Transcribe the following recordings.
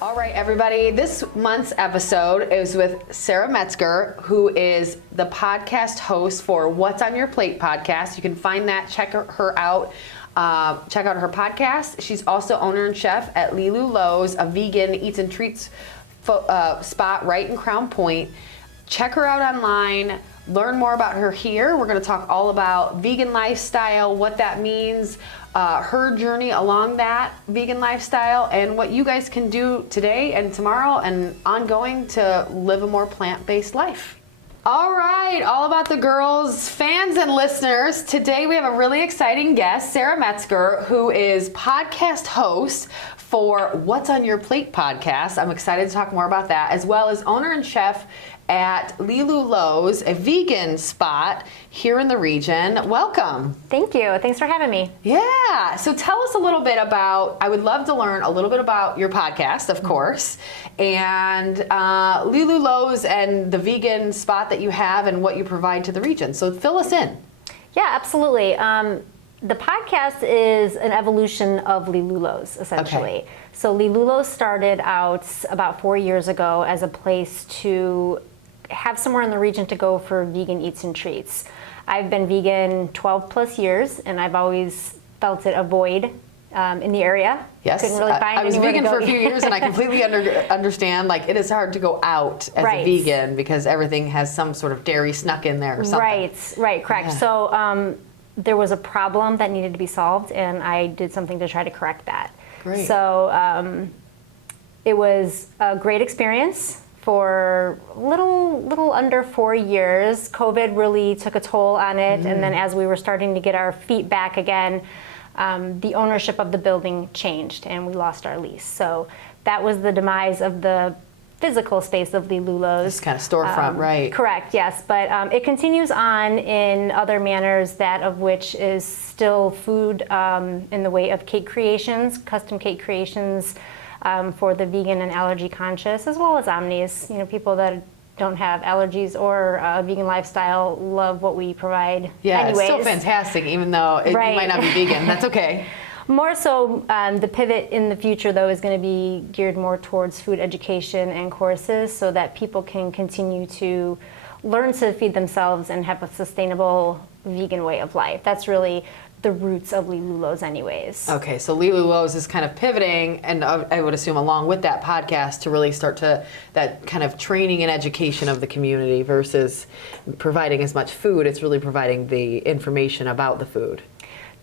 All right, everybody. This month's episode is with Sarah Metzger, who is the podcast host for What's on Your Plate podcast. You can find that, check her out. Check out her podcast. She's also owner and chef at Lelulo's, a vegan eats and treats spot right in Crown Point. Check her out online. Learn more about her here. We're going to talk all about vegan lifestyle, what that means, her journey along that vegan lifestyle, and what you guys can do today and tomorrow and ongoing to live a more plant-based life. All right, all about the girls, fans and listeners. Today we have a really exciting guest, Sarah Metzger, who is podcast host for What's on Your Plate podcast. I'm excited to talk more about that, as well as owner and chef at Lelulo's, a vegan spot here in the region. Welcome. Thank you. Thanks for having me. Yeah. So tell us a little bit about, I would love to learn a little bit about your podcast, of course, and Lelulo's and the vegan spot that you have and what you provide to the region. So fill us in. Yeah, absolutely. The podcast is an evolution of Lelulo's, essentially. Okay. So Lelulo started out about 4 years ago as a place to have somewhere in the region to go for vegan eats and treats. I've been vegan 12 plus years, and I've always felt it a void in the area. Yes, couldn't really find I was anywhere vegan to go. for a few years, and I completely understand. Like, it is hard to go out as Right. a vegan because everything has some sort of dairy snuck in there or something. Right, correct. Yeah. So there was a problem that needed to be solved, and I did something to try to correct that. Great. So it was a great experience for little under 4 years. COVID really took a toll on it, and then as we were starting to get our feet back again, the ownership of the building changed, and we lost our lease. So that was the demise of the physical space of Lelulo's. It's kind of storefront, right? Correct, yes. But it continues on in other manners, that of which is still food in the way of cake creations, custom cake creations for the vegan and allergy conscious, as well as omnis. You know, people that don't have allergies or a vegan lifestyle love what we provide. Yeah, anyways. It's still fantastic, even though you Right. might not be vegan. That's okay. More so, the pivot in the future, though, is going to be geared more towards food education and courses so that people can continue to learn to feed themselves and have a sustainable vegan way of life. That's really the roots of Lelulo's anyways. Okay, so Lelulo's is kind of pivoting, and I would assume along with that podcast, to really start to that kind of training and education of the community versus providing as much food. It's really providing the information about the food.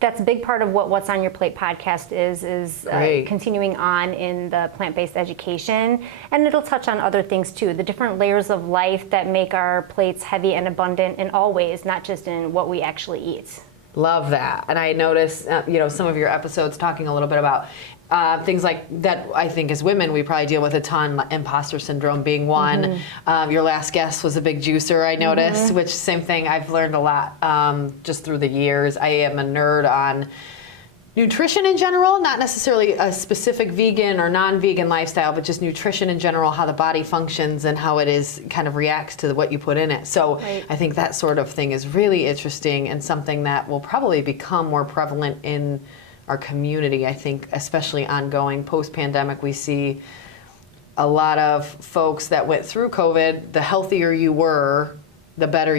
That's a big part of what What's on Your Plate podcast is continuing on in the plant-based education, and it'll touch on other things too, the different layers of life that make our plates heavy and abundant in all ways, not just in what we actually eat. Love that. And I noticed, some of your episodes talking a little bit about things like that. I think as women, we probably deal with a ton, like imposter syndrome being one. Your last guest was a big juicer, I noticed, which same thing. I've learned a lot just through the years. I am a nerd on nutrition in general, not necessarily a specific vegan or non-vegan lifestyle, but just nutrition in general, how the body functions and how it is kind of reacts to what you put in it. So Right. I think that sort of thing is really interesting and something that will probably become more prevalent in our community. I think especially ongoing post-pandemic, we see a lot of folks that went through COVID, the healthier you were, the better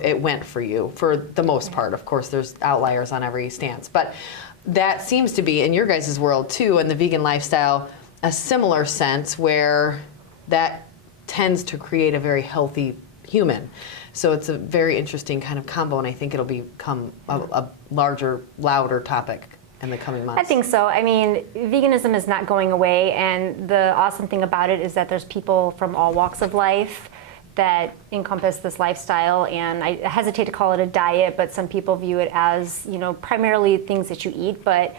it went for you, for the most part. Of course, there's outliers on every stance, but that seems to be in your guys' world too, in the vegan lifestyle, a similar sense where that tends to create a very healthy human. So it's a very interesting kind of combo, and I think it'll become a larger, louder topic in the coming months. I think so. I mean, veganism is not going away, and the awesome thing about it is that there's people from all walks of life that encompass this lifestyle, and I hesitate to call it a diet, but some people view it as, primarily things that you eat, but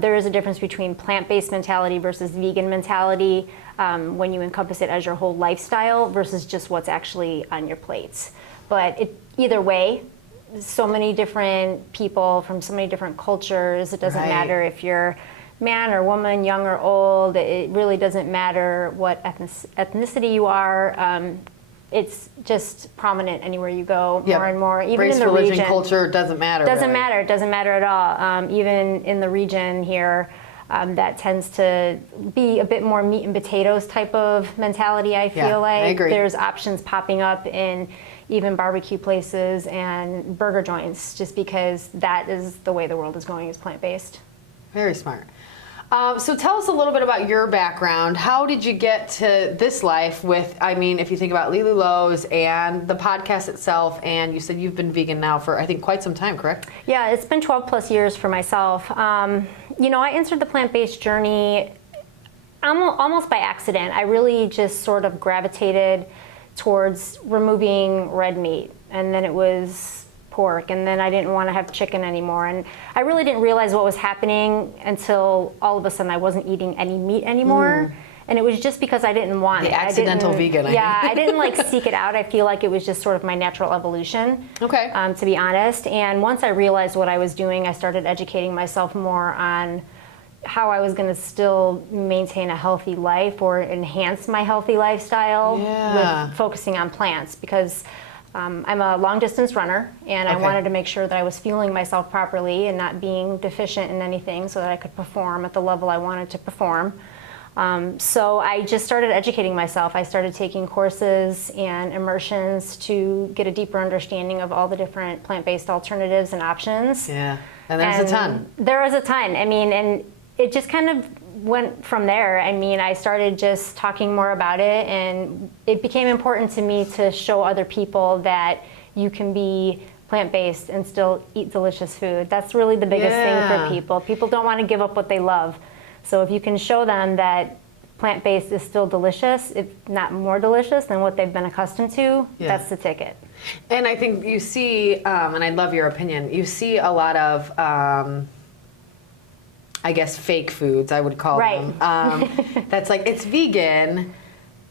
there is a difference between plant-based mentality versus vegan mentality when you encompass it as your whole lifestyle versus just what's actually on your plates. But either way, so many different people from so many different cultures, it doesn't Right. matter if you're man or woman, young or old, it really doesn't matter what ethnicity you are. It's just prominent anywhere you go, Yep. more and more. Even Race, in the religion, region, culture, doesn't matter. doesn't really. matter. It doesn't matter at all. Even in the region here, that tends to be a bit more meat and potatoes type of mentality, I feel like. I agree. There's options popping up in even barbecue places and burger joints, just because that is the way the world is going, is plant-based. Very smart. So tell us a little bit about your background. How did you get to this life with, I mean, if you think about Lelulo's and the podcast itself, and you said you've been vegan now for, I think, quite some time, correct? Yeah, it's been 12 plus years for myself. You know, I entered the plant-based journey almost by accident. I really just sort of gravitated towards removing red meat, and then it was pork, and then I didn't want to have chicken anymore, and I really didn't realize what was happening until all of a sudden I wasn't eating any meat anymore. And it was just because I didn't want it. The accidental vegan. I didn't like seek it out. I feel like it was just sort of my natural evolution. Okay. To be honest. And once I realized what I was doing, I started educating myself more on how I was going to still maintain a healthy life or enhance my healthy lifestyle with focusing on plants, because I'm a long distance runner, and I wanted to make sure that I was fueling myself properly and not being deficient in anything, so that I could perform at the level I wanted to perform. So I just started educating myself. I started taking courses and immersions to get a deeper understanding of all the different plant-based alternatives and options. Yeah, and there's a ton. There is a ton. I mean, and it just kind of went from there. I mean, I started just talking more about it, and it became important to me to show other people that you can be plant-based and still eat delicious food. That's really the biggest thing for people. People don't want to give up what they love. So if you can show them that plant-based is still delicious, if not more delicious than what they've been accustomed to, that's the ticket. And I think you see, and I'd love your opinion, you see a lot of, I guess, fake foods, I would call them. That's like, it's vegan,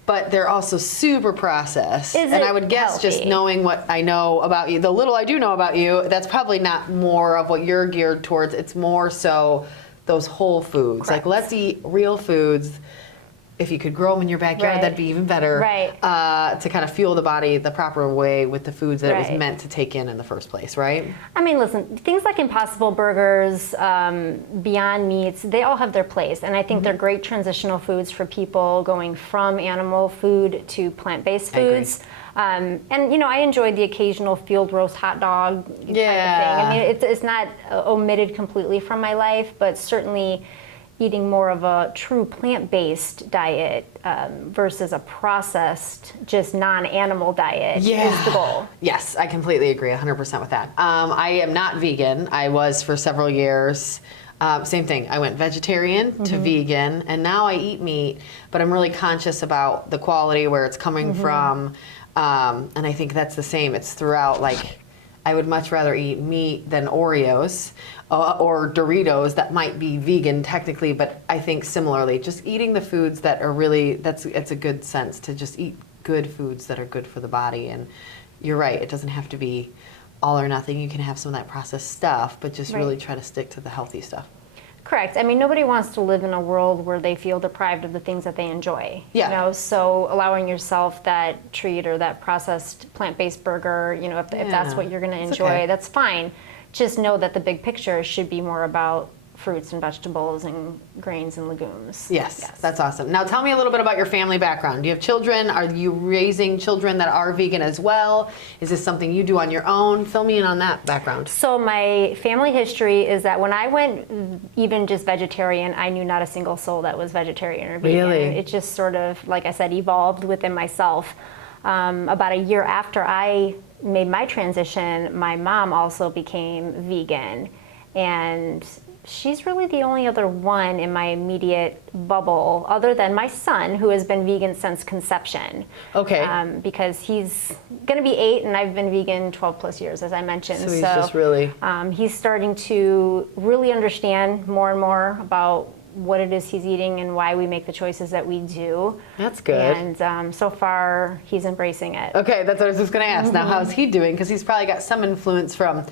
but they're also super processed. And I would guess healthy? Just knowing what I know about you, the little I do know about you, that's probably not more of what you're geared towards. It's more so those whole foods. Correct. Like, let's eat real foods. If you could grow them in your backyard, that'd be even better. To kind of fuel the body the proper way with the foods that it was meant to take in the first place, right? I mean, listen, things like Impossible Burgers, Beyond Meats, they all have their place. And I think they're great transitional foods for people going from animal food to plant-based foods. And, you know, I enjoyed the occasional field roast hot dog type of thing. I mean, it's not omitted completely from my life, but certainly eating more of a true plant-based diet versus a processed, just non-animal diet is the goal. Yes, I completely agree 100% with that. I am not vegan. I was for several years. Same thing. I went vegetarian to vegan, and now I eat meat, but I'm really conscious about the quality, where it's coming from, and I think that's the same. It's throughout, like, I would much rather eat meat than Oreos or Doritos that might be vegan technically, but I think similarly, just eating the foods that are really, it's a good sense to just eat good foods that are good for the body. And you're right, it doesn't have to be all or nothing. You can have some of that processed stuff, but just really try to stick to the healthy stuff. Correct. I mean, nobody wants to live in a world where they feel deprived of the things that they enjoy. Yeah. You know, so allowing yourself that treat or that processed plant-based burger, you know, if that's what you're going to enjoy, that's fine. Just know that the big picture should be more about fruits and vegetables and grains and legumes. Yes, that's awesome. Now tell me a little bit about your family background. Do you have children? Are you raising children that are vegan as well? Is this something you do on your own? Fill me in on that background. So my family history is that when I went even just vegetarian, I knew not a single soul that was vegetarian or vegan. Really? It just sort of, like I said, evolved within myself. About a year after I made my transition, my mom also became vegan. And she's really the only other one in my immediate bubble, other than my son, who has been vegan since conception. Okay. Because he's going to be 8, and I've been vegan 12 plus years, as I mentioned. So he's just really... he's starting to really understand more and more about what it is he's eating and why we make the choices that we do. That's good. And so far, he's embracing it. Okay, that's what I was just going to ask. Now, how's he doing? Because he's probably got some influence from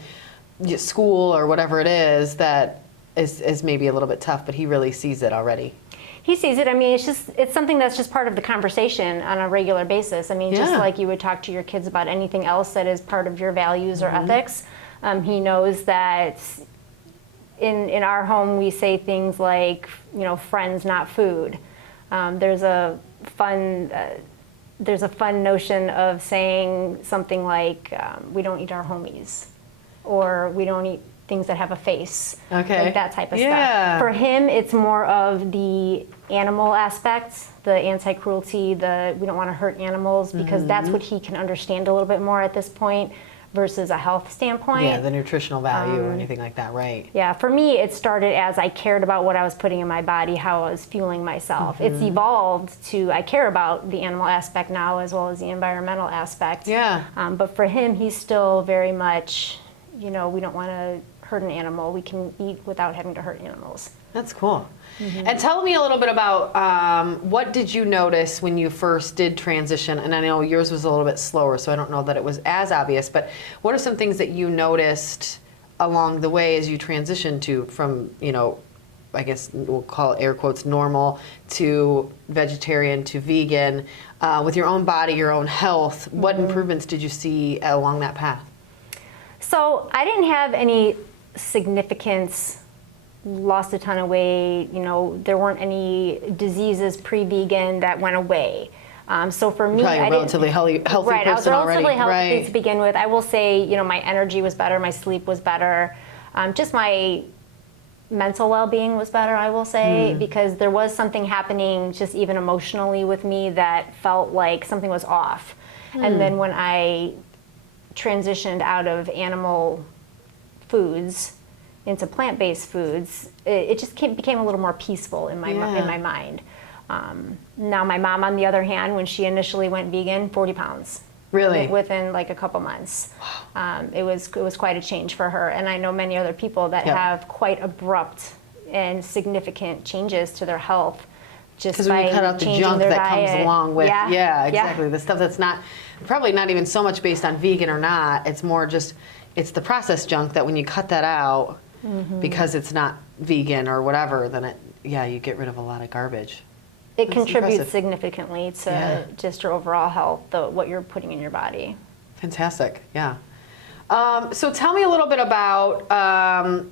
school or whatever it is that is maybe a little bit tough, but he really sees it already. He sees it. I mean, it's something that's just part of the conversation on a regular basis. I mean, just like you would talk to your kids about anything else that is part of your values or ethics. He knows that in our home, we say things like, friends, not food. There's a fun notion of saying something like, we don't eat our homies, or we don't eat things that have a face, like that type of stuff. For him, it's more of the animal aspect, the anti-cruelty, we don't want to hurt animals, because that's what he can understand a little bit more at this point versus a health standpoint. Yeah, the nutritional value or anything like that, right? Yeah, for me, it started as I cared about what I was putting in my body, how I was fueling myself. It's evolved to I care about the animal aspect now as well as the environmental aspect. Yeah. But for him, he's still very much, we don't want to hurt an animal. We can eat without having to hurt animals. That's cool. And tell me a little bit about what did you notice when you first did transition? And I know yours was a little bit slower, so I don't know that it was as obvious, but what are some things that you noticed along the way as you transitioned from, I guess we'll call it air quotes, normal to vegetarian to vegan, with your own body, your own health? What improvements did you see along that path? So I didn't have any significance, lost a ton of weight, there weren't any diseases pre-vegan that went away. So for me, Probably a relatively healthy right, person I was relatively already. healthy Right. to begin with. I will say, my energy was better, my sleep was better, just my mental well-being was better, I will say, because there was something happening just even emotionally with me that felt like something was off. And then when I transitioned out of animal foods into plant-based foods, it just became a little more peaceful in my mind. Now my mom, on the other hand, when she initially went vegan, 40 pounds. Really? Within like a couple months. It was quite a change for her. And I know many other people that have quite abrupt and significant changes to their health just by when you cut out the changing junk their that diet. comes along with, exactly. Yeah. The stuff that's probably not even so much based on vegan or not. It's more just, it's the processed junk that when you cut that out, because it's not vegan or whatever, then you get rid of a lot of garbage. It That's contributes impressive. significantly to just your overall health, what you're putting in your body. Fantastic, yeah. So tell me a little bit about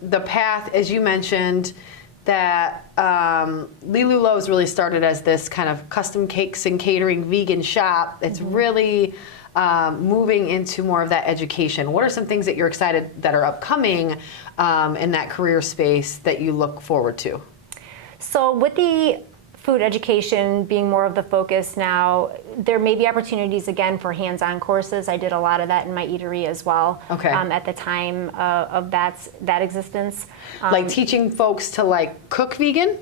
the path, as you mentioned, that Lelulo has really started as this kind of custom cakes and catering vegan shop. It's really moving into more of that education. What are some things that you're excited that are upcoming in that career space that you look forward to? So with the food education being more of the focus now, there may be opportunities again for hands-on courses. I did a lot of that in my eatery as well. Okay. At the time of that existence. Like teaching folks to cook vegan?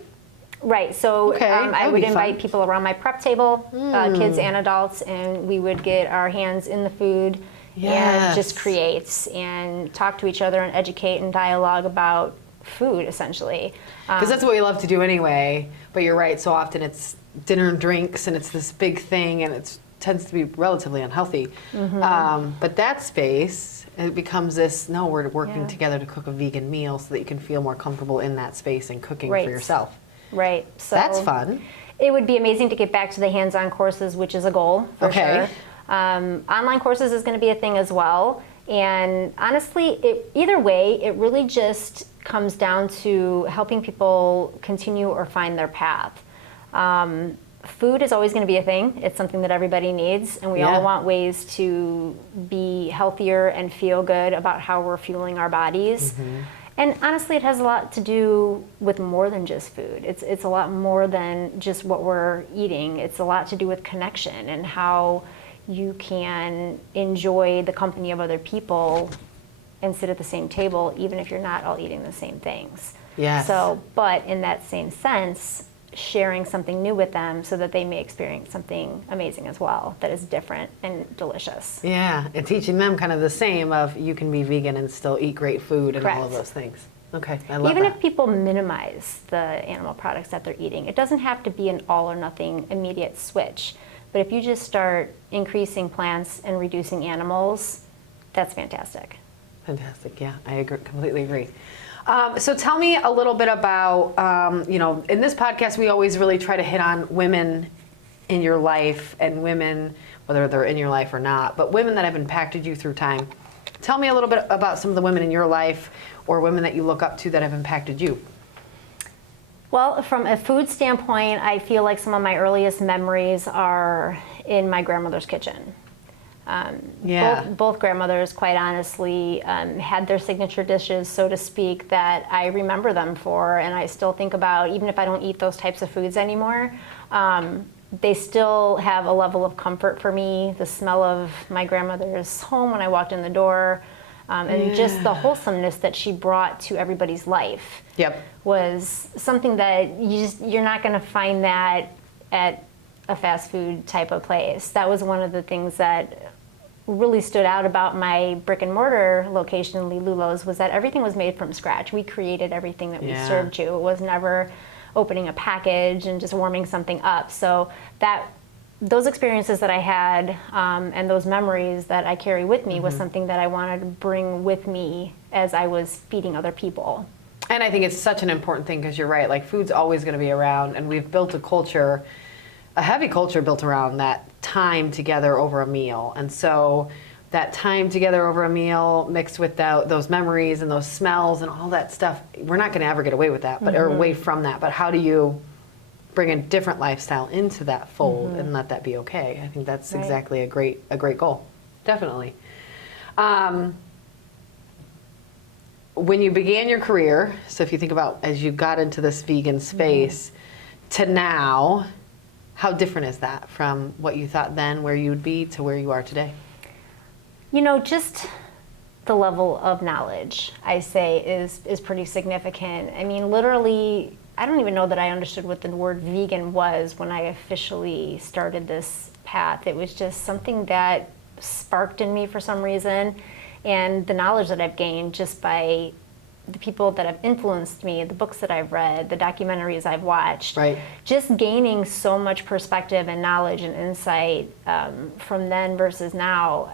Right, so I would invite fun. people around my prep table, kids and adults, and we would get our hands in the food and just create and talk to each other and educate and dialogue about food, essentially. Because that's what we love to do anyway, but you're right, so often it's dinner and drinks and it's this big thing and it tends to be relatively unhealthy. But that space, it becomes this, no, we're working together to cook a vegan meal so that you can feel more comfortable in that space and cooking for yourself. Right. So that's fun. It would be amazing to get back to the hands-on courses, which is a goal for sure. Online courses is going to be a thing as well. And honestly, either way, it really just comes down to helping people continue or find their path. Food is always going to be a thing. It's something that everybody needs, and we all want ways to be healthier and feel good about how we're fueling our bodies. And honestly, it has a lot to do with more than just food. It's a lot more than just what we're eating. It's a lot to do with connection and how you can enjoy the company of other people and sit at the same table, even if you're not all eating the same things. Yes. So, but in that same sense, sharing something new with them so that they may experience something amazing as well that is different and delicious. Yeah, and teaching them kind of the same of you can be vegan and still eat great food and all of those things. Okay, I love that. Even if people minimize the animal products that they're eating, it doesn't have to be an all or nothing immediate switch. But if you just start increasing plants and reducing animals, that's fantastic. Fantastic, yeah, I completely agree. So tell me a little bit about, in this podcast, we always really try to hit on women in your life and women, whether they're in your life or not, but women that have impacted you through time. Tell me a little bit about some of the women in your life or women that you look up to that have impacted you. Well, from a food standpoint, I feel like some of my earliest memories are in my grandmother's kitchen. Both grandmothers, quite honestly, had their signature dishes, so to speak, that I remember them for, and I still think about, even if I don't eat those types of foods anymore. They still have a level of comfort for me. The smell of my grandmother's home when I walked in the door, and just the wholesomeness that she brought to everybody's life was something that you're not going to find that at a fast food type of place. That was one of the things that really stood out about my brick and mortar location, Lelulo's, was that everything was made from scratch. We created everything that we served you. It was never opening a package and just warming something up. So those experiences that I had and those memories that I carry with me was something that I wanted to bring with me as I was feeding other people. And I think it's such an important thing because you're right, like food's always going to be around, and we've built a culture, a heavy culture built around that time together over a meal. And so that time together over a meal mixed with those memories and those smells and all that stuff, we're not going to ever get away with that, but or away from that. But how do you bring a different lifestyle into that fold and let that be okay? I think that's exactly a great goal. Definitely. When you began your career, so if you think about as you got into this vegan space to now, how different is that from what you thought then, where you would be, to where you are today? You know, just the level of knowledge, I say, is pretty significant. I mean, literally, I don't even know that I understood what the word vegan was when I officially started this path. It was just something that sparked in me for some reason. And the knowledge that I've gained just by the people that have influenced me, the books that I've read, the documentaries I've watched, just gaining so much perspective and knowledge and insight from then versus now.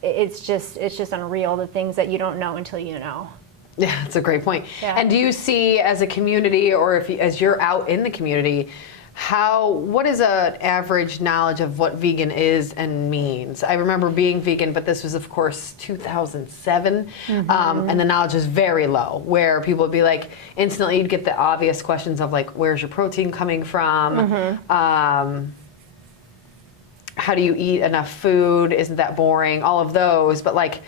It's just unreal, the things that you don't know until you know. Yeah, that's a great point. Yeah. And do you see as a community, or as you're out in the community, what is an average knowledge of what vegan is and means? I remember being vegan, but this was, of course, 2007, and the knowledge was very low, where people would be like, instantly you'd get the obvious questions of like, where's your protein coming from? How do you eat enough food? Isn't that boring? All of those, but like,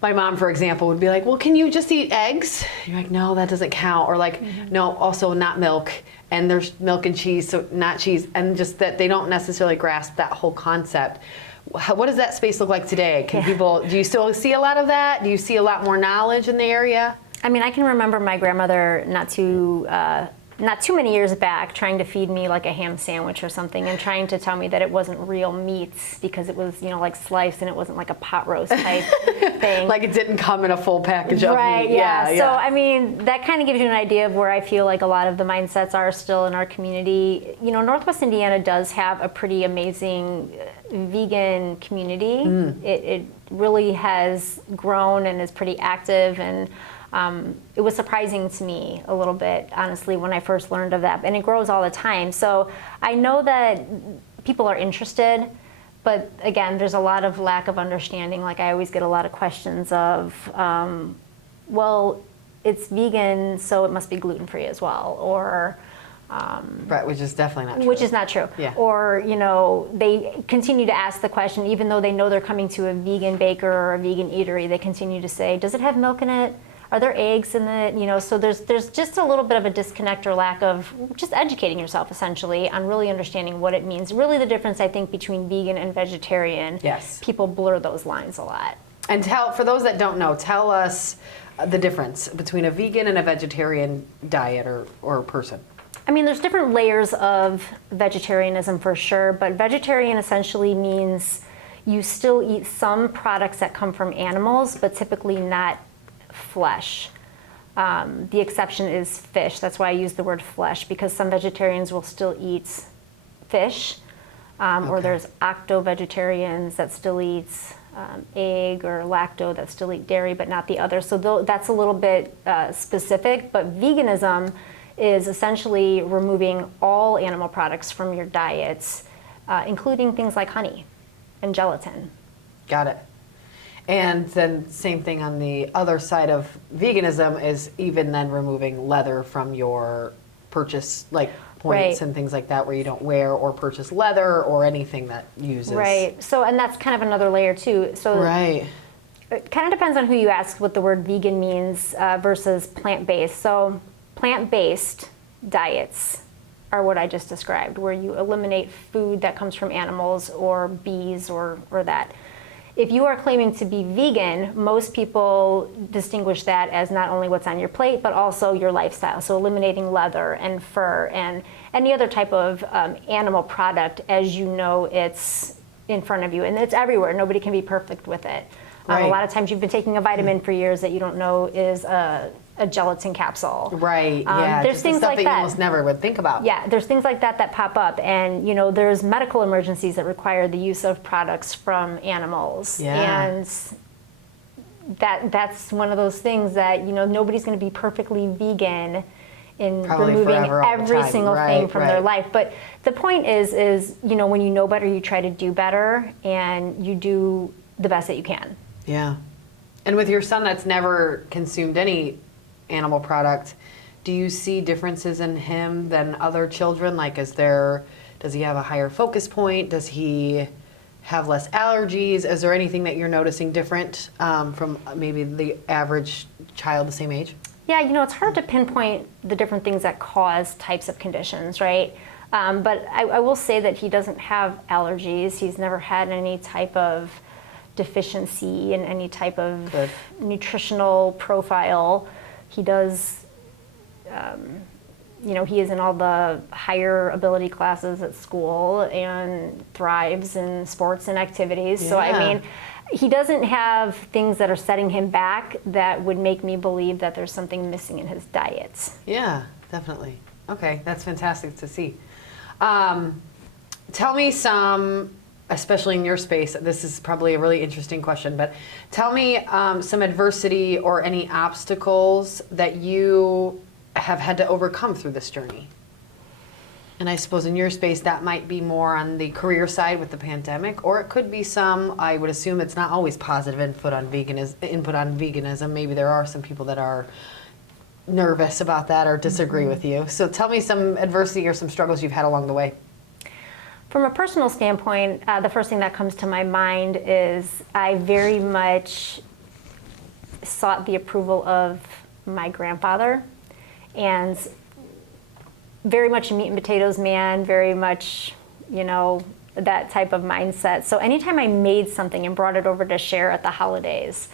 my mom, for example, would be like, well, can you just eat eggs? You're like, no, that doesn't count. Or like, no, also not milk. And there's milk and cheese, so not cheese. And just that they don't necessarily grasp that whole concept. What does that space look like today? Can people, do you still see a lot of that? Do you see a lot more knowledge in the area? I mean, I can remember my grandmother not too many years back trying to feed me like a ham sandwich or something, and trying to tell me that it wasn't real meats because it was, like sliced and it wasn't like a pot roast type thing. Like it didn't come in a full package of meat. Yeah. So, I mean, that kind of gives you an idea of where I feel like a lot of the mindsets are still in our community. Northwest Indiana does have a pretty amazing vegan community. It really has grown and is pretty active, and it was surprising to me a little bit, honestly, when I first learned of that. And it grows all the time. So I know that people are interested, but again, there's a lot of lack of understanding. Like I always get a lot of questions of, well, it's vegan, so it must be gluten-free as well. Or right, which is definitely not true. Which is not true. Yeah. Or, they continue to ask the question, even though they know they're coming to a vegan baker or a vegan eatery, they continue to say, does it have milk in it? Are there eggs in it? So there's just a little bit of a disconnect or lack of just educating yourself, essentially, on really understanding what it means. Really the difference, I think, between vegan and vegetarian. Yes. People blur those lines a lot. And for those that don't know, tell us the difference between a vegan and a vegetarian diet or person. I mean, there's different layers of vegetarianism for sure, but vegetarian essentially means you still eat some products that come from animals, but typically not flesh. The exception is fish. That's why I use the word flesh, because some vegetarians will still eat fish, or there's octo-vegetarians that still eat egg, or lacto that still eat dairy but not the other. So that's a little bit specific, but veganism is essentially removing all animal products from your diets, including things like honey and gelatin. Got it. And then same thing on the other side of veganism is even then removing leather from your purchase like points and things like that, where you don't wear or purchase leather or anything that uses. Right. So, and that's kind of another layer too. So right. It kind of depends on who you ask what the word vegan means versus plant-based. So plant-based diets are what I just described, where you eliminate food that comes from animals or bees or that. If you are claiming to be vegan, most people distinguish that as not only what's on your plate, but also your lifestyle. So eliminating leather and fur and any other type of animal product, as you know, it's in front of you and it's everywhere. Nobody can be perfect with it. Right. A lot of times you've been taking a vitamin for years that you don't know is a gelatin capsule. Right. Yeah. There's just things the stuff like that that you almost never would think about. Yeah, there's things like that that pop up, and you know, there's medical emergencies that require the use of products from animals, and that's one of those things that, you know, nobody's going to be perfectly vegan in Probably removing every time. single thing from their life. But the point is, you know, when you know better, you try to do better, and you do the best that you can. Yeah. And with your son that's never consumed any animal product, do you see differences in him than other children? Like, does he have a higher focus point? Does he have less allergies? Is there anything that you're noticing different from maybe the average child the same age? Yeah, you know, it's hard to pinpoint the different things that cause types of conditions, right? But I will say that he doesn't have allergies. He's never had any type of deficiency in any type of nutritional profile. He does, you know, he is in all the higher ability classes at school and thrives in sports and activities. So, I mean, he doesn't have things that are setting him back that would make me believe that there's something missing in his diet. Yeah, definitely. Okay, that's fantastic to see. Tell me some, especially in your space, this is probably a really interesting question, but tell me some adversity or any obstacles that you have had to overcome through this journey. And I suppose in your space that might be more on the career side with the pandemic, or it could be some, I would assume it's not always positive input on veganism. Maybe there are some people that are nervous about that or disagree with you. So tell me some adversity or some struggles you've had along the way. From a personal standpoint, the first thing that comes to my mind is I very much sought the approval of my grandfather, and very much a meat and potatoes man, very much, you know, that type of mindset. So anytime I made something and brought it over to share at the holidays,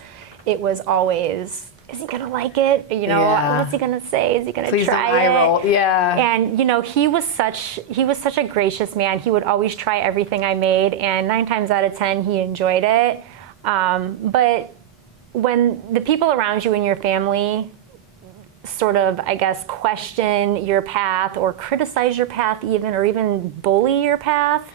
it was always, is he gonna like it? You know, what's he gonna say? Is he gonna Please try don't it? eye roll. Yeah. And you know, he was such a gracious man. He would always try everything I made, and 9 times out of 10 he enjoyed it. But when the people around you in your family sort of, I guess, question your path or criticize your path or even bully your path.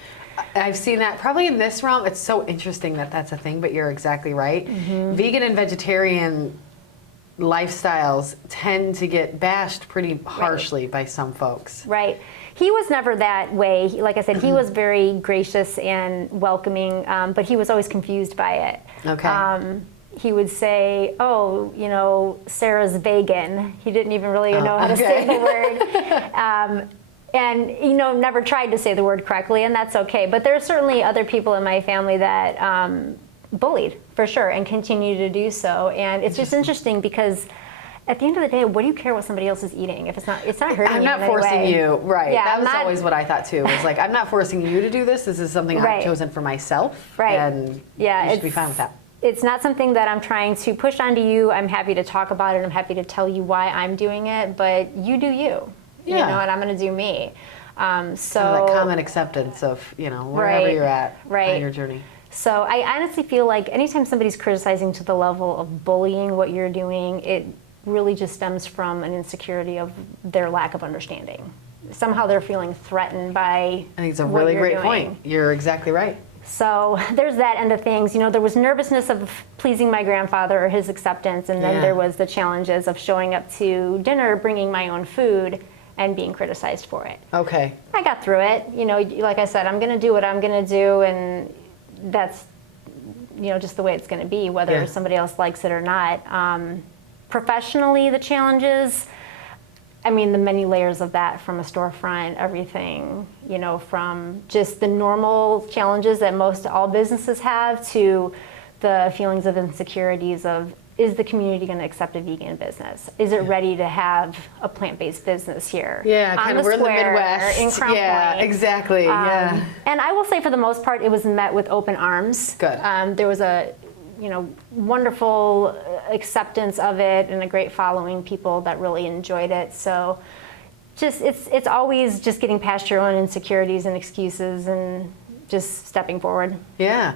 I've seen that probably in this realm. It's so interesting that that's a thing, but you're exactly right. Mm-hmm. Vegan and vegetarian lifestyles tend to get bashed pretty harshly by some folks. Right. He was never that way. Like I said, he was very gracious and welcoming, but he was always confused by it. Okay. He would say, oh, you know, Sarah's vegan. He didn't even really know how to say the word. And, you know, never tried to say the word correctly, and that's okay. But there are certainly other people in my family that bullied, for sure, and continue to do so. And it's just interesting because at the end of the day, what do you care what somebody else is eating if it's not hurting you? I'm not forcing you, right? Yeah, that was always what I thought too. Was like, I'm not forcing you to do this. This is something I've chosen for myself, right? And you should be fine with that. It's not something that I'm trying to push onto you. I'm happy to talk about it. I'm happy to tell you why I'm doing it, but you do you. Yeah. You know, and I'm going to do me. So kind of like common acceptance of, you know, wherever you're at on your journey. So I honestly feel like anytime somebody's criticizing to the level of bullying what you're doing, it really just stems from an insecurity of their lack of understanding. Somehow they're feeling threatened by I think it's a really great point. You're exactly right. So there's that end of things. You know, there was nervousness of pleasing my grandfather or his acceptance, and then there was the challenges of showing up to dinner, bringing my own food, and being criticized for it. Okay. I got through it. You know, like I said, I'm going to do what I'm going to do, and that's just the way it's going to be, whether Yeah. somebody else likes it or not. Professionally, the challenges, I mean, the many layers of that, from a storefront, everything, from just the normal challenges that all businesses have, to the feelings of insecurities of, is the community going to accept a vegan business? Is it ready to have a plant-based business here? Yeah, kind of, we're in the Midwest. In Crown Yeah, Point. exactly. Yeah. And I will say, for the most part, it was met with open arms. Good. There was a wonderful acceptance of it and a great following, people that really enjoyed it. So just it's always just getting past your own insecurities and excuses and just stepping forward. Yeah.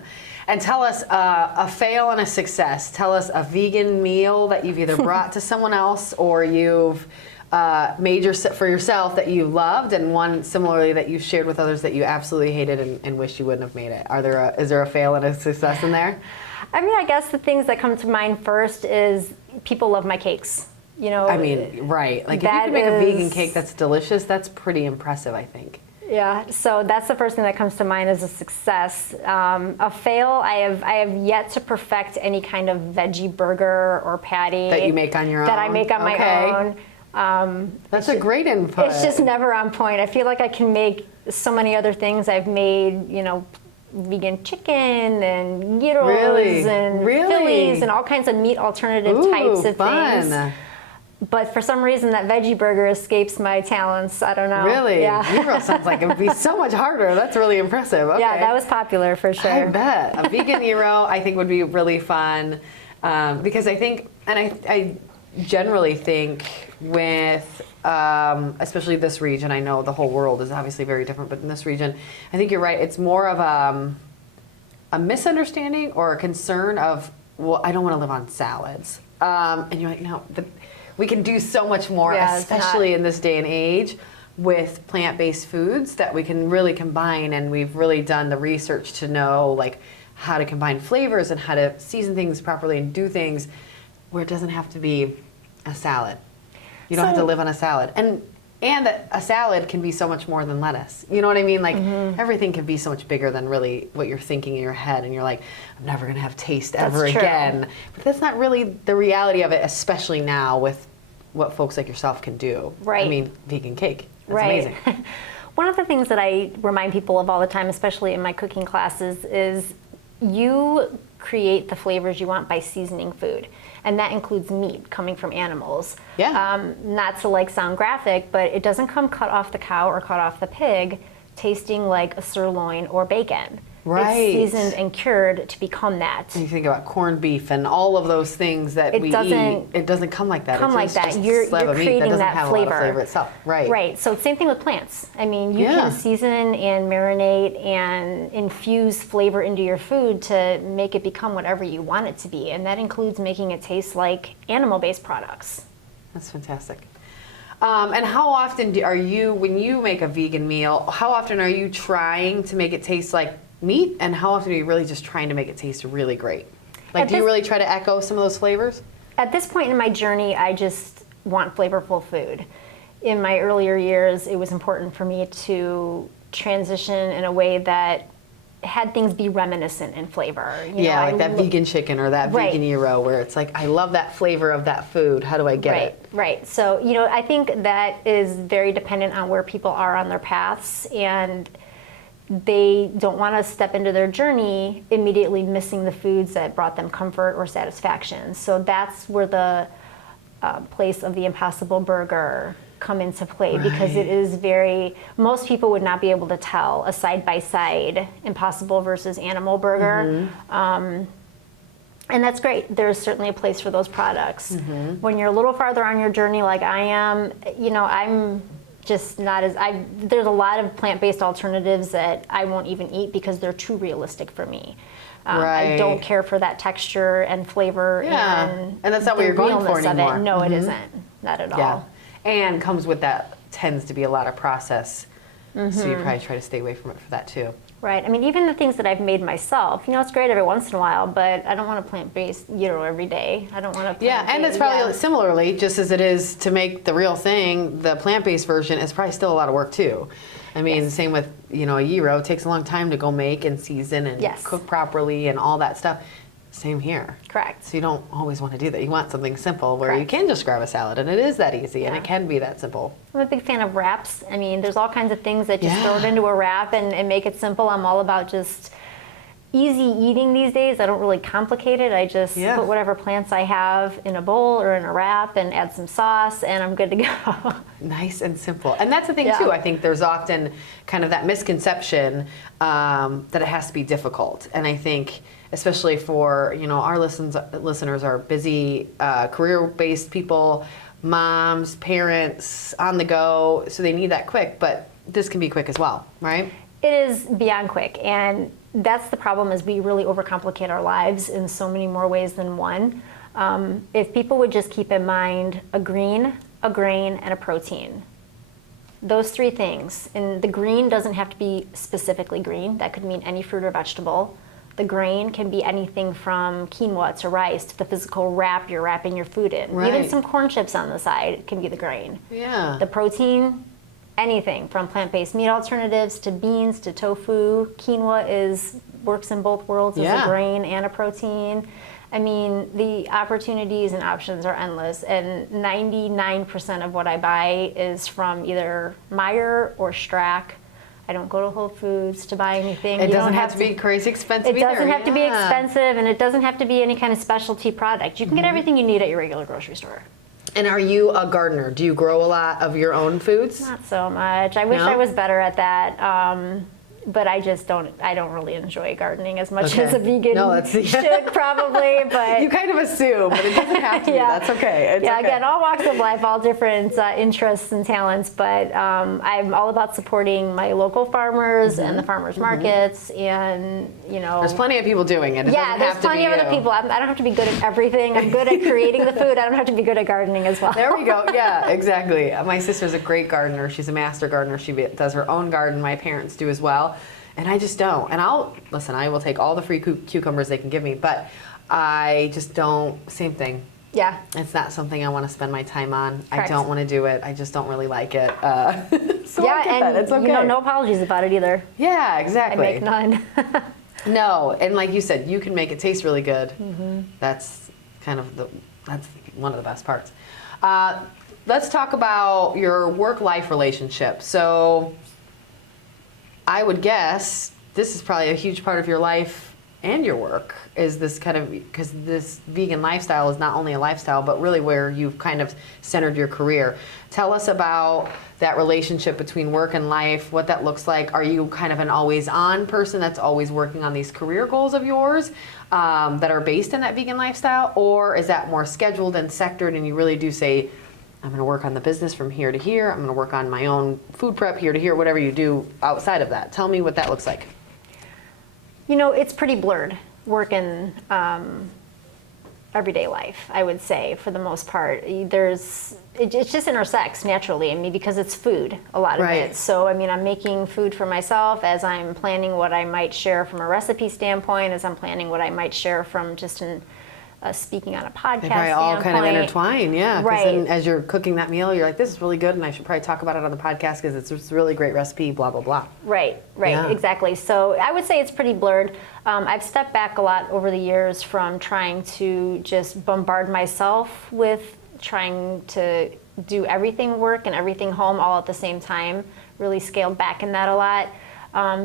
And tell us a fail and a success. Tell us a vegan meal that you've either brought to someone else or you've made for yourself that you loved, and one similarly that you shared with others that you absolutely hated and wish you wouldn't have made it. Is there a fail and a success in there? I mean, I guess the things that come to mind first is people love my cakes. I mean, right. Like, if you can make a vegan cake that's delicious, that's pretty impressive, I think. Yeah, so that's the first thing that comes to mind as a success. A fail, I have yet to perfect any kind of veggie burger or patty that you make on your own. That I make on my own. That's a great input. It's just never on point. I feel like I can make so many other things. I've made, vegan chicken and gyros and Phillies and all kinds of meat alternative types of things. But for some reason, that veggie burger escapes my talents. I don't know. Really? Yeah. Gyro sounds like it would be so much harder. That's really impressive. Okay. Yeah, that was popular for sure. I bet. A vegan gyro, I think, would be really fun, because I think, and I generally think with, especially this region, I know the whole world is obviously very different, but in this region, I think you're right. It's more of a misunderstanding or a concern of, well, I don't want to live on salads. And you're like, no, we can do so much more, especially in this day and age, with plant-based foods that we can really combine. And we've really done the research to know, like, how to combine flavors and how to season things properly and do things where it doesn't have to be a salad. You don't have to live on a salad. And a salad can be so much more than lettuce. You know what I mean? Like, everything can be so much bigger than really what you're thinking in your head. And you're like, I'm never going to have taste ever again. But that's not really the reality of it, especially now with what folks like yourself can do. Right. I mean, vegan cake. That's amazing. One of the things that I remind people of all the time, especially in my cooking classes, is you create the flavors you want by seasoning food. And that includes meat coming from animals. Yeah. Not to sound graphic, but it doesn't come cut off the cow or cut off the pig tasting like a sirloin or bacon. Right. It's seasoned and cured to become that. And you think about corned beef and all of those things that we eat. It doesn't come like that. You're creating that that have flavor. A lot of flavor itself. Right. Right. So same thing with plants. I mean, you can season and marinate and infuse flavor into your food to make it become whatever you want it to be, and that includes making it taste like animal-based products. That's fantastic. And how often when you make a vegan meal, how often are you trying to make it taste like meat, and how often are you really just trying to make it taste really great? Like, do you really try to echo some of those flavors? At this point in my journey, I just want flavorful food. In my earlier years, it was important for me to transition in a way that had things be reminiscent in flavor. Like that vegan chicken or that vegan gyro, where it's like, I love that flavor of that food. How do I get it? Right. So, I think that is very dependent on where people are on their paths, and they don't want to step into their journey immediately missing the foods that brought them comfort or satisfaction. So that's where the place of the Impossible Burger come into play, because it is most people would not be able to tell a side-by-side Impossible versus Animal Burger. And that's great. There's certainly a place for those products. When you're a little farther on your journey like I am, I'm just not there's a lot of plant-based alternatives that I won't even eat because they're too realistic for me. I don't care for that texture and flavor and that's not what you're going for anymore. No, it isn't. Not at all. And comes with that tends to be a lot of process. So you probably try to stay away from it for that too. Right. I mean, even the things that I've made myself, it's great every once in a while, but I don't want a plant-based gyro every day. I don't want to. And it's probably similarly, just as it is to make the real thing, the plant-based version is probably still a lot of work too. I mean, same with, a gyro. It takes a long time to go make and season and cook properly and all that stuff. Same here. Correct. So you don't always want to do that. You want something simple where you can just grab a salad, and it is that easy, and it can be that simple. I'm a big fan of wraps. I mean, there's all kinds of things that just throw it into a wrap and make it simple. I'm all about just easy eating these days. I don't really complicate it. I just put whatever plants I have in a bowl or in a wrap and add some sauce, and I'm good to go. Nice and simple. And that's the thing, too. I think there's often kind of that misconception that it has to be difficult. And I think, especially for, our listeners are busy, career-based people, moms, parents, on the go, so they need that quick, but this can be quick as well, right? It is beyond quick, and that's the problem, is we really overcomplicate our lives in so many more ways than one. If people would just keep in mind a green, a grain, and a protein. Those three things. And the green doesn't have to be specifically green. That could mean any fruit or vegetable. The grain can be anything from quinoa to rice to the physical wrap you're wrapping your food in. Right. Even some corn chips on the side can be the grain. Yeah. The protein, anything from plant-based meat alternatives to beans to tofu. Quinoa works in both worlds as a grain and a protein. I mean, the opportunities and options are endless, and 99% of what I buy is from either Meijer or Strack. I don't go to Whole Foods to buy anything. It doesn't have to be crazy expensive either. It doesn't have to be expensive, and it doesn't have to be any kind of specialty product. You can get everything you need at your regular grocery store. And are you a gardener? Do you grow a lot of your own foods? Not so much. I wish I was better at that. But I just don't really enjoy gardening as much as a vegan should probably. But you kind of assume, but it doesn't have to be. That's okay. It's okay. Again, all walks of life, all different interests and talents. But I'm all about supporting my local farmers and the farmers markets, and there's plenty of people doing it. There's plenty of other people. I don't have to be good at everything. I'm good at creating the food. I don't have to be good at gardening as well. There we go. Yeah, exactly. My sister's a great gardener. She's a master gardener. She does her own garden. My parents do as well. And I just don't. And I will take all the free cucumbers they can give me, but I just don't, same thing. Yeah. It's not something I want to spend my time on. Correct. I don't want to do it. I just don't really like it. So I get and that. It's okay. no apologies about it either. Yeah, exactly. I make none. No, and like you said, you can make it taste really good. That's kind of that's one of the best parts. Let's talk about your work-life relationship. So I would guess this is probably a huge part of your life and your work, is this kind of, because this vegan lifestyle is not only a lifestyle, but really where you've kind of centered your career. Tell us about that relationship between work and life, what that looks like. Are you kind of an always-on person that's always working on these career goals of yours that are based in that vegan lifestyle? Or is that more scheduled and sectored, and you really do say, I'm going to work on the business from here to here. I'm going to work on my own food prep here to here, whatever you do outside of that. Tell me what that looks like. It's pretty blurred, work and everyday life, I would say, for the most part. It just intersects naturally, because it's food, a lot of it. So, I'm making food for myself as I'm planning what I might share from a recipe standpoint, as I'm planning what I might share from just speaking on a podcast They probably all kind of intertwine, yeah. Right. Then as you're cooking that meal, you're like, this is really good, and I should probably talk about it on the podcast because it's a really great recipe, blah, blah, blah. Right, exactly. So I would say it's pretty blurred. I've stepped back a lot over the years from trying to just bombard myself with trying to do everything work and everything home all at the same time. Really scaled back in that a lot.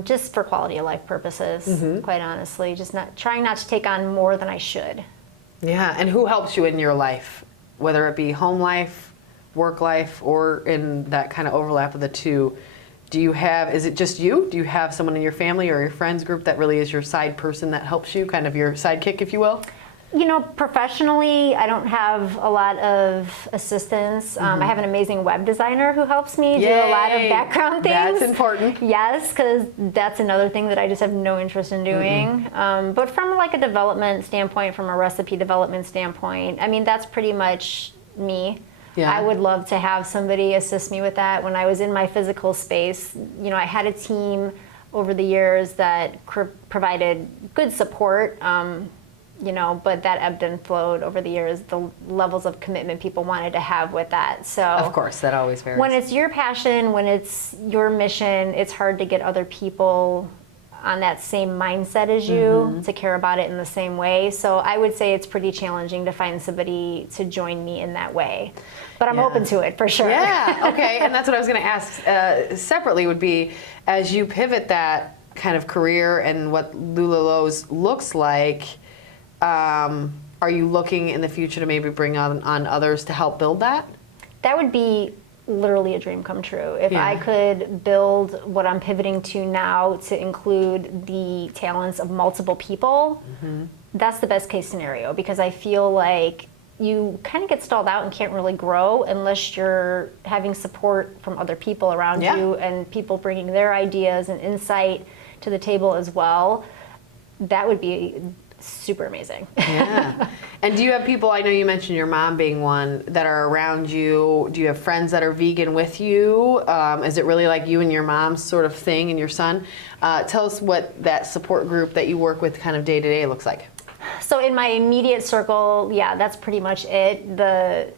Just for quality of life purposes, quite honestly. Just trying not to take on more than I should. Yeah, and who helps you in your life, whether it be home life, work life, or in that kind of overlap of the two? Is it just you? Do you have someone in your family or your friends group that really is your side person that helps you, kind of your sidekick, if you will? Professionally, I don't have a lot of assistance. I have an amazing web designer who helps me do a lot of background things. That's important. Yes, because that's another thing that I just have no interest in doing. But from like a development standpoint, from a recipe development standpoint, that's pretty much me. Yeah. I would love to have somebody assist me with that. When I was in my physical space, I had a team over the years that provided good support. but that ebbed and flowed over the years, the levels of commitment people wanted to have with that. So Of course, that always varies. when it's your passion, when it's your mission, it's hard to get other people on that same mindset as you to care about it in the same way. So I would say it's pretty challenging to find somebody to join me in that way. But I'm open to it for sure. Yeah, okay. And that's what I was going to ask separately would be, as you pivot that kind of career and what Lulo's looks like, are you looking in the future to maybe bring on others to help build that? That would be literally a dream come true. If I could build what I'm pivoting to now to include the talents of multiple people, that's the best case scenario, because I feel like you kind of get stalled out and can't really grow unless you're having support from other people around you and people bringing their ideas and insight to the table as well. That would be super amazing. Yeah. And do you have people, I know you mentioned your mom being one, that are around you? Do you have friends that are vegan with you? Is it really like you and your mom's sort of thing and your son? Tell us what that support group that you work with kind of day to day looks like. So in my immediate circle, that's pretty much it. The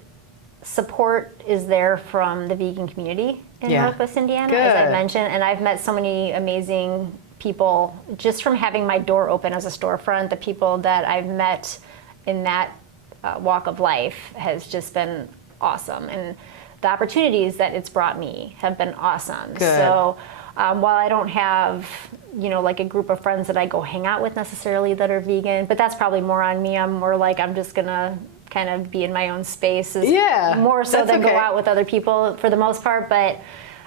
support is there from the vegan community in Northwest Indiana, as I mentioned, and I've met so many amazing people just from having my door open as a storefront. The people that I've met in that walk of life has just been awesome, and the opportunities that it's brought me have been awesome. Good. So while I don't have like a group of friends that I go hang out with necessarily that are vegan, but that's probably more on me. I'm more like, I'm just gonna kind of be in my own space, more so than go out with other people for the most part. But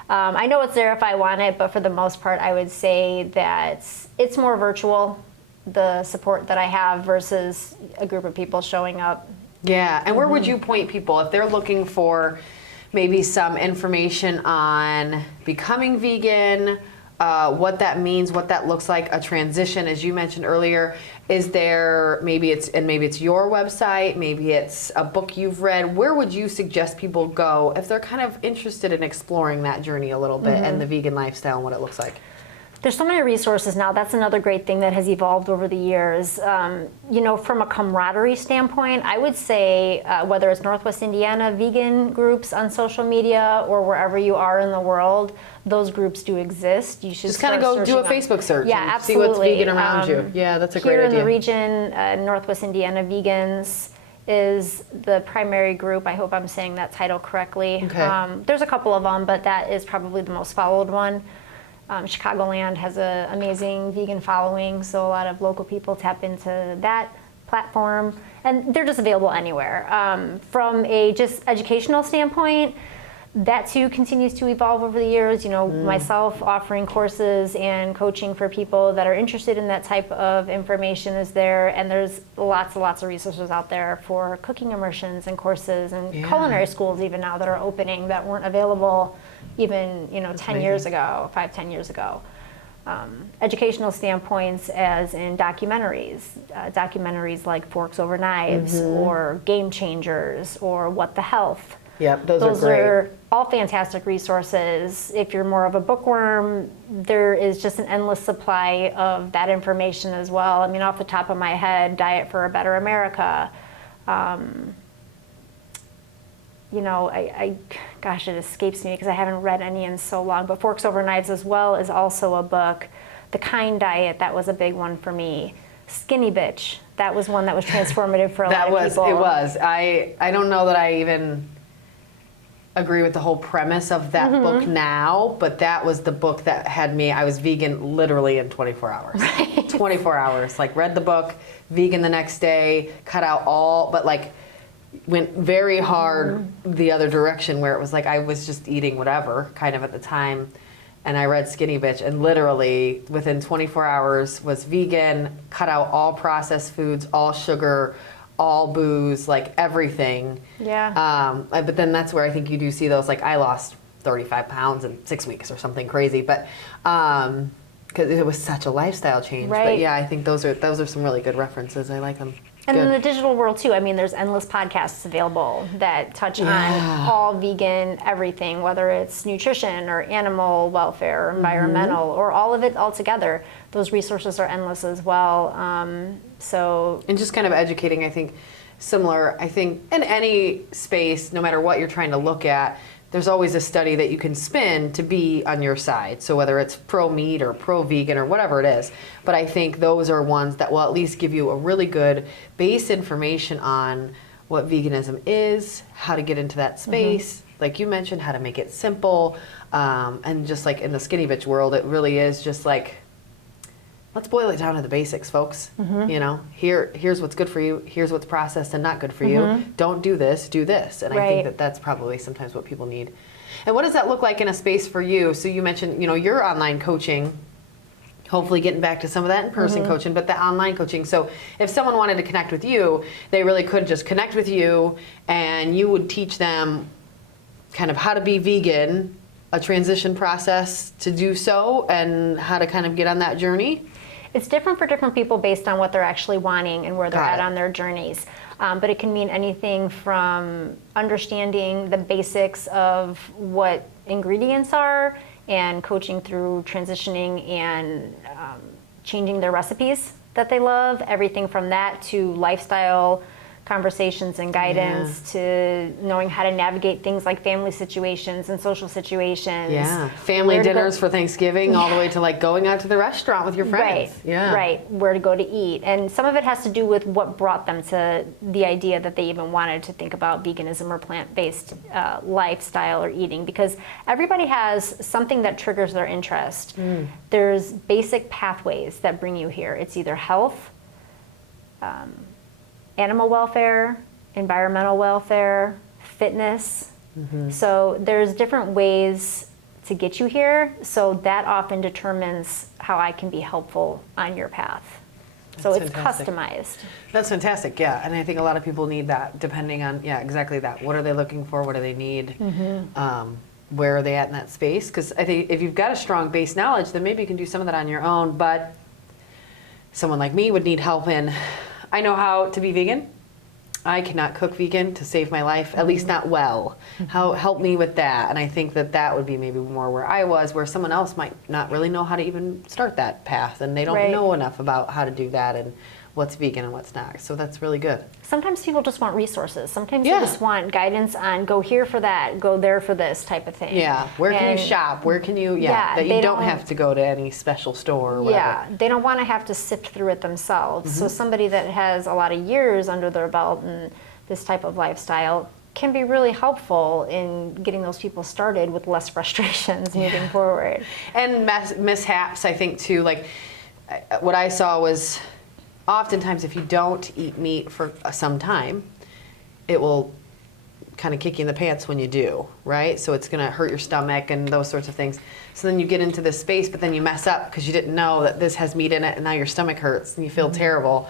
I know it's there if I want it, but for the most part, I would say that it's more virtual, the support that I have, versus a group of people showing up. Yeah, and where would you point people if they're looking for maybe some information on becoming vegan, what that means, what that looks like, a transition, as you mentioned earlier? Is there, maybe it's your website, maybe it's a book you've read. Where would you suggest people go if they're kind of interested in exploring that journey a little bit and the vegan lifestyle and what it looks like? There's so many resources now. That's another great thing that has evolved over the years. From a camaraderie standpoint, I would say whether it's Northwest Indiana vegan groups on social media or wherever you are in the world, those groups do exist. You should just kind of go do a Facebook search and absolutely. see what's vegan around you. Yeah, that's a great idea. Here in the region, Northwest Indiana Vegans is the primary group. I hope I'm saying that title correctly. Okay. There's a couple of them, but that is probably the most followed one. Chicagoland has an amazing vegan following, so a lot of local people tap into that platform, and they're just available anywhere. From a just educational standpoint, that too continues to evolve over the years. Myself offering courses and coaching for people that are interested in that type of information is there, and there's lots and lots of resources out there for cooking immersions and courses and culinary schools even now that are opening that weren't available even 10 years ago, 5-10 years ago. Educational standpoints, as in documentaries like Forks Over Knives or Game Changers or What the Health. Yep, those are great. Are all fantastic resources. If you're more of a bookworm, there is just an endless supply of that information as well. I mean, off the top of my head, Diet for a Better America. Gosh, it escapes me because I haven't read any in so long, but Forks Over Knives as well is also a book. The Kind Diet, that was a big one for me. Skinny Bitch, that was one that was transformative for a lot of people. It was. I don't know that I even agree with the whole premise of that book now, but that was the book that had me, I was vegan literally in 24 hours. Right. 24 hours, read the book, vegan the next day, cut out all, but went very hard the other direction where it was I was just eating whatever kind of at the time, and I read Skinny Bitch and literally within 24 hours was vegan, cut out all processed foods, all sugar, all booze, everything. Yeah. But then that's where I think you do see those, I lost 35 pounds in 6 weeks or something crazy, but because it was such a lifestyle change. Right. But yeah, I think those are some really good references. I like them. And in the digital world too, I mean, there's endless podcasts available that touch on all vegan everything, whether it's nutrition or animal welfare, or environmental, or all of it all together. Those resources are endless as well. And just kind of educating, I think, similar, I think, in any space, no matter what you're trying to look at, there's always a study that you can spin to be on your side. So whether it's pro-meat or pro-vegan or whatever it is. But I think those are ones that will at least give you a really good base information on what veganism is, how to get into that space, like you mentioned, how to make it simple. And just like in the skinny bitch world, it really is just like, let's boil it down to the basics, folks. You know, here's what's good for you. Here's what's processed and not good for you. Don't do this, do this. And I think that that's probably sometimes what people need. And what does that look like in a space for you? So you mentioned, you know, your online coaching, hopefully getting back to some of that in-person coaching, but the online coaching. So if someone wanted to connect with you, they really could just connect with you and you would teach them kind of how to be vegan, a transition process to do so, and how to kind of get on that journey. It's different for different people based on what they're actually wanting and where they're at on their journeys. But it can mean anything from understanding the basics of what ingredients are and coaching through transitioning and changing their recipes that they love, everything from that to lifestyle conversations and guidance to knowing how to navigate things like family situations and social situations. Yeah, family dinners for Thanksgiving, all the way to like going out to the restaurant with your friends. Right, where to go to eat. And some of it has to do with what brought them to the idea that they even wanted to think about veganism or plant-based lifestyle or eating, because everybody has something that triggers their interest. There's basic pathways that bring you here. It's either health, animal welfare, environmental welfare, fitness. So there's different ways to get you here. So that often determines how I can be helpful on your path. So it's customized. That's fantastic, yeah. And I think a lot of people need that, depending on, exactly that. What are they looking for? What do they need? Where are they at in that space? Because I think if you've got a strong base knowledge, then maybe you can do some of that on your own. But someone like me would need help in, I know how to be vegan. I cannot cook vegan to save my life, at least not well. Help me with that. And I think that that would be maybe more where I was, where someone else might not really know how to even start that path, and they don't know enough about how to do that and what's vegan and what's not. So that's really good. Sometimes people just want resources. Sometimes they just want guidance on go here for that, go there for this type of thing. Yeah, where can you shop? Where can you, that you don't have to go to any special store or whatever. Yeah, they don't want to have to sift through it themselves. So somebody that has a lot of years under their belt and this type of lifestyle can be really helpful in getting those people started with less frustrations moving forward. And mishaps, I think, too. Like, what I saw was, oftentimes, if you don't eat meat for some time, it will kind of kick you in the pants when you do, right? So it's going to hurt your stomach and those sorts of things. So then you get into this space, but then you mess up because you didn't know that this has meat in it, and now your stomach hurts and you feel terrible.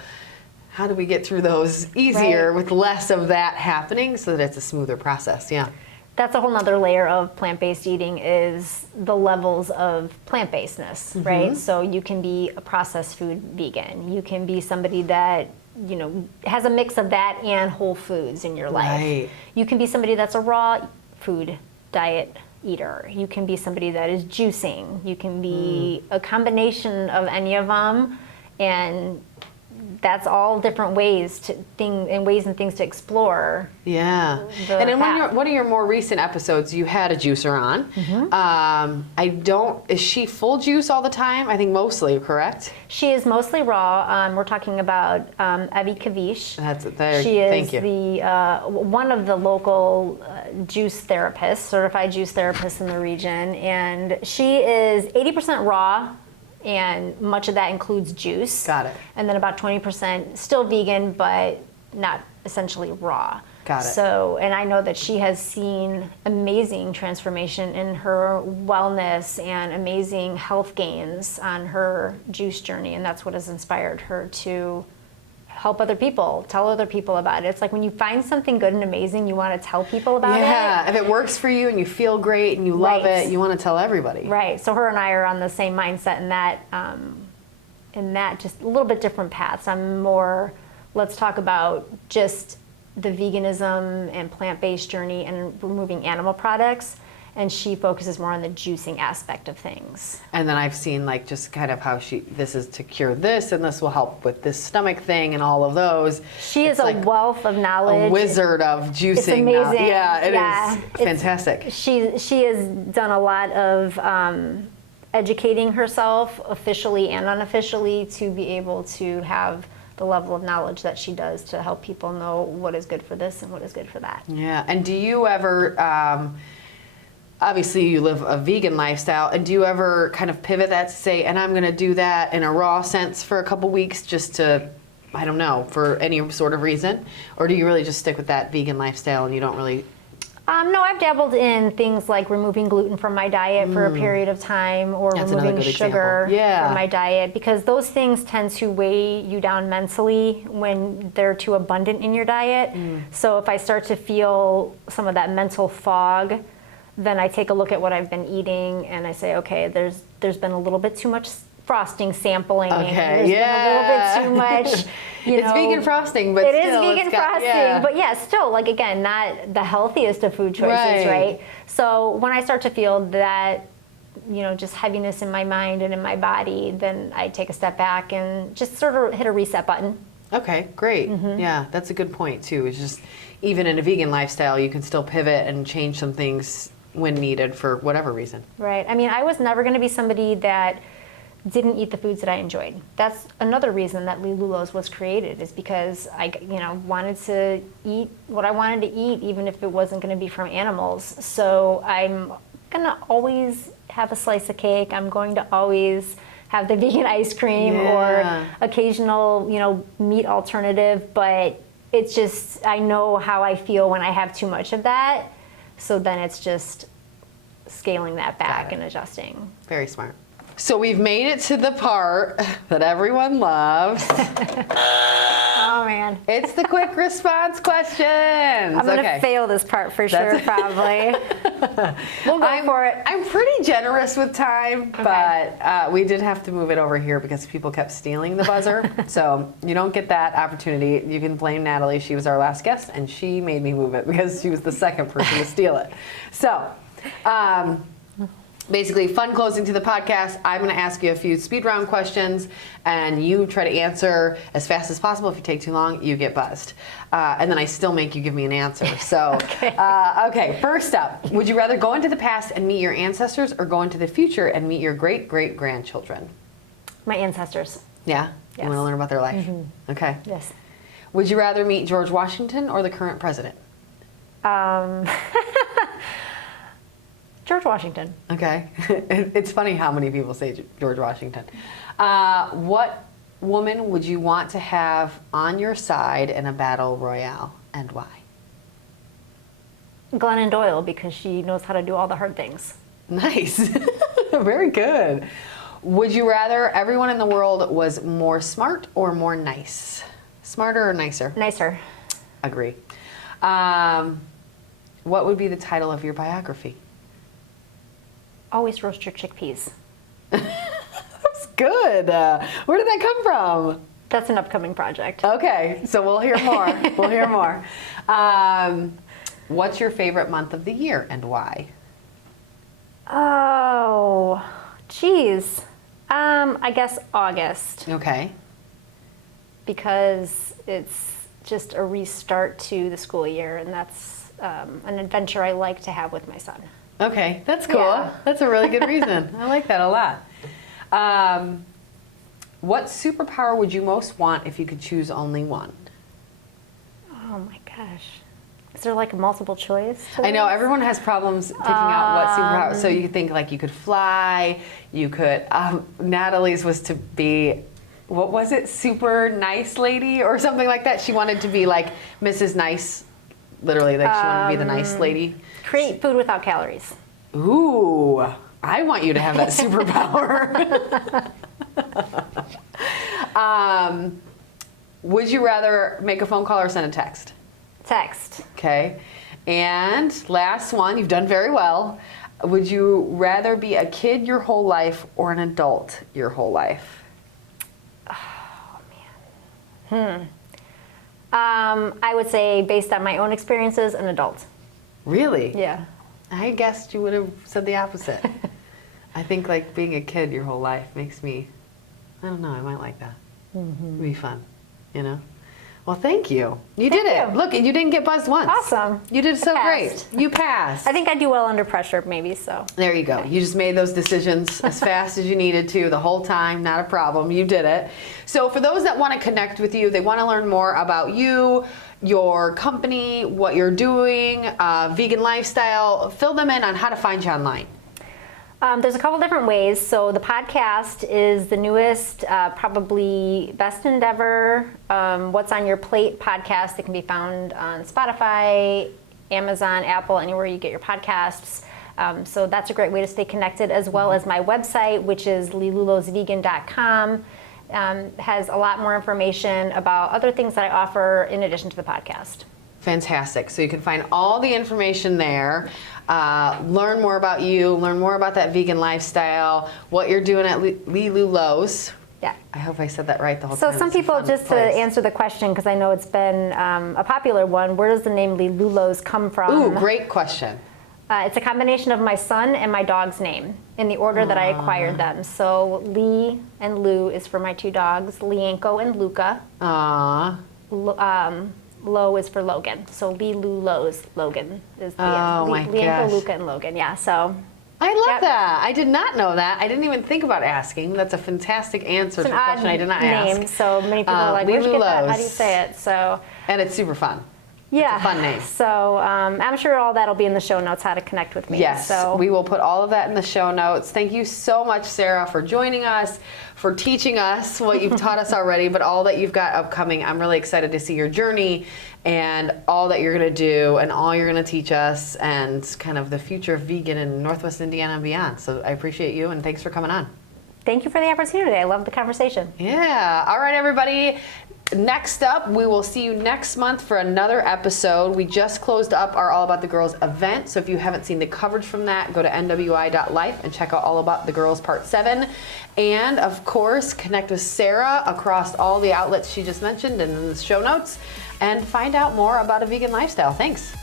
How do we get through those easier with less of that happening so that it's a smoother process? Yeah. That's a whole nother layer of plant-based eating, is the levels of plant-basedness, right? So you can be a processed food vegan. You can be somebody that, you know, has a mix of that and whole foods in your life. You can be somebody that's a raw food diet eater. You can be somebody that is juicing. You can be a combination of any of them, and that's all different ways and things to explore. Yeah. And in one of your more recent episodes, you had a juicer on. Is she full juice all the time? I think mostly, correct? She is mostly raw. We're talking about Evie Kavish. She is one of the local juice therapists, certified juice therapists in the region. And she is 80% raw, and much of that includes juice. Got it. And then about 20% still vegan, but not essentially raw. Got it. So, and I know that she has seen amazing transformation in her wellness and amazing health gains on her juice journey, and that's what has inspired her to help other people, tell other people about it. It's like when you find something good and amazing, you want to tell people about it. Yeah, if it works for you and you feel great and you love it, you want to tell everybody. Right, so her and I are on the same mindset in that just a little bit different paths. I'm more let's talk about just the veganism and plant-based journey and removing animal products. And she focuses more on the juicing aspect of things. And then I've seen like just kind of how this is to cure this, and this will help with this stomach thing and all of those. She is a wealth of knowledge. A wizard of juicing. It's amazing. Yeah, it is fantastic. She has done a lot of educating herself officially and unofficially to be able to have the level of knowledge that she does to help people know what is good for this and what is good for that. Yeah, and do you ever, obviously you live a vegan lifestyle, and do you ever kind of pivot that to say, and I'm gonna do that in a raw sense for a couple weeks just to, I don't know, for any sort of reason? Or do you really just stick with that vegan lifestyle and you don't really? No, I've dabbled in things like removing gluten from my diet for a period of time, or removing sugar from my diet, because those things tend to weigh you down mentally when they're too abundant in your diet. So if I start to feel some of that mental fog, then I take a look at what I've been eating and I say, okay, there's been a little bit too much frosting sampling. Okay, there's been a little bit too much. It's vegan frosting, but it still, is vegan frosting, but yeah, still, like, again, not the healthiest of food choices, right? So when I start to feel that, just heaviness in my mind and in my body, then I take a step back and just sort of hit a reset button. Okay, great. Yeah, that's a good point too. It's just, even in a vegan lifestyle, you can still pivot and change some things when needed for whatever reason. Right. I mean, I was never going to be somebody that didn't eat the foods that I enjoyed. That's another reason that Lelulo's was created, is because I, wanted to eat what I wanted to eat, even if it wasn't going to be from animals. So I'm going to always have a slice of cake. I'm going to always have the vegan ice cream or occasional, meat alternative. But it's just, I know how I feel when I have too much of that. So then it's just scaling that back and adjusting. Very smart. So we've made it to the part that everyone loves. Oh man. It's the quick response questions. I'm going to fail this part for sure, probably. We'll go for it. I'm pretty generous with time, but we did have to move it over here because people kept stealing the buzzer. So you don't get that opportunity. You can blame Natalie. She was our last guest, and she made me move it because she was the second person to steal it. So, basically, fun closing to the podcast. I'm going to ask you a few speed round questions, and you try to answer as fast as possible. If you take too long, you get buzzed. And then I still make you give me an answer. So, okay, first up, would you rather go into the past and meet your ancestors, or go into the future and meet your great-great-grandchildren? My ancestors. Yeah? Yes. You want to learn about their life? Okay. Yes. Would you rather meet George Washington or the current president? George Washington. Okay. It's funny how many people say George Washington. What woman would you want to have on your side in a battle royale, and why? Glennon Doyle, because she knows how to do all the hard things. Nice. Very good. Would you rather everyone in the world was more smart or more nice? Smarter or nicer? Nicer. Agree. What would be the title of your biography? Always roast your chickpeas. That's good. Where did that come from? That's an upcoming project. Okay, so we'll hear more. We'll hear more. What's your favorite month of the year and why? Oh, geez. I guess August. Okay. Because it's just a restart to the school year, and that's an adventure I like to have with my son. Okay, that's cool. Yeah. That's a really good reason. I like that a lot. What superpower would you most want if you could choose only one? Oh my gosh. Is there like a multiple choice? I know everyone has problems picking out what superpower. So you could think like you could fly, you could, Natalie's was to be, what was it? Super nice lady or something like that. She wanted to be like Mrs. Nice, literally, like she wanted to be the nice lady. Create food without calories. Ooh, I want you to have that superpower. Would you rather make a phone call or send a text? Text. Okay. And last one, you've done very well. Would you rather be a kid your whole life or an adult your whole life? Oh, man. I would say, based on my own experiences, an adult. Really? Yeah. I guessed you would have said the opposite. I think like being a kid your whole life makes me, I don't know, I might like that. It'd be fun, you know? Well, thank you. You did it. you. Look, you didn't get buzzed once. Awesome. You did so great. passed. You passed. I think I do well under pressure, maybe, so. There you go. You just made those decisions as fast as you needed to the whole time. Not a problem. You did it. So for those that want to connect with you, they want to learn more about you, your company, what you're doing, vegan lifestyle, fill them in on how to find you online. There's a couple different ways. So the podcast is the newest, probably best endeavor. What's on Your Plate podcast. It can be found on Spotify, Amazon, Apple, anywhere you get your podcasts. So that's a great way to stay connected, as well as my website, which is lelulosvegan.com. Has a lot more information about other things that I offer in addition to the podcast. Fantastic. So you can find all the information there, learn more about you, learn more about that vegan lifestyle, what you're doing at Lelulo's. Yeah. I hope I said that right the whole So time. some It's a people, fun just to place. answer the question, because I know it's been a popular one, where does the name Lelulo's come from? Ooh, great question. It's a combination of my son and my dog's name in the order that I acquired them. So Lee and Lou is for my two dogs, Lianco and Luca. Aww. Lo is for Logan. So Lee, Lou, Lo's, Logan is the Oh my Lianco, gosh. Luca, and Logan. Yeah, so. I love Yep. that. I did not know that. I didn't even think about asking. That's a fantastic answer It's to an a odd question I did not name, ask. so many people are like, where'd you get that? How do you Lelulo's. say it? So, And it's super fun. yeah. It's a fun name. So I'm sure all that'll be in the show notes, how to connect with me. Yes, So we will put all of that in the show notes. Thank you so much, Sarah, for joining us, for teaching us what you've taught us already, but all that you've got upcoming. I'm really excited to see your journey and all that you're going to do and all you're going to teach us and kind of the future of vegan in Northwest Indiana and beyond. So I appreciate you and thanks for coming on. thank you for the opportunity. I love the conversation. Yeah. All right, everybody. Next up, we will see you next month for another episode. We just closed up our All About the Girls event, so if you haven't seen the coverage from that, go to NWI.Life and check out All About the Girls Part 7. And, of course, connect with Sarah across all the outlets she just mentioned and in the show notes and find out more about a vegan lifestyle. Thanks.